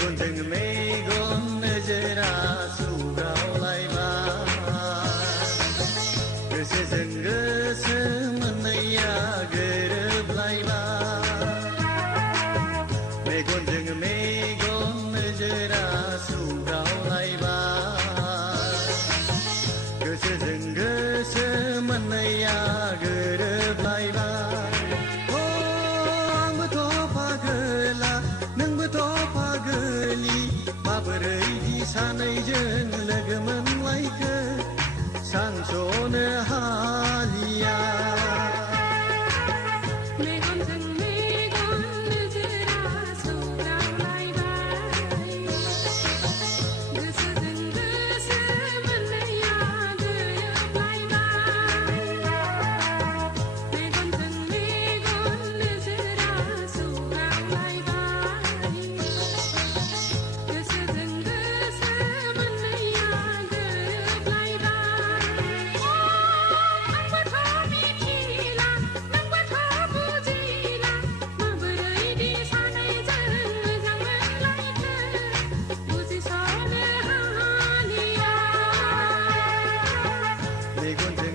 मेगनजों मेगन नोजोरा सौग्रावलायबा गोसोजों गोसो मोननैया गोरोबलायबा मेगनजों मेगन नोजोरा सौग्रावलायबा गोसोजों गोसो मोननैया गोरोबलायबा माबोरैदि सानैजों लोगो मोनलायखो सानस'नो हालिया मेगनजों मेगन नोजोरा सौग्रावलायबाय गोसोजों गोसो मोननैया गोरोबलायबाय मेगनजों मेगन नोजोरा सौग्रावलायबाय गोसोजों गोसो मोननैया गोरोबलायबाय आंबोथ' मिथिला नोंबोथ' बुजिला माबोरैदि सानैजों मोजां मोनलायखो बुजिस'नो हालिया मेगनजों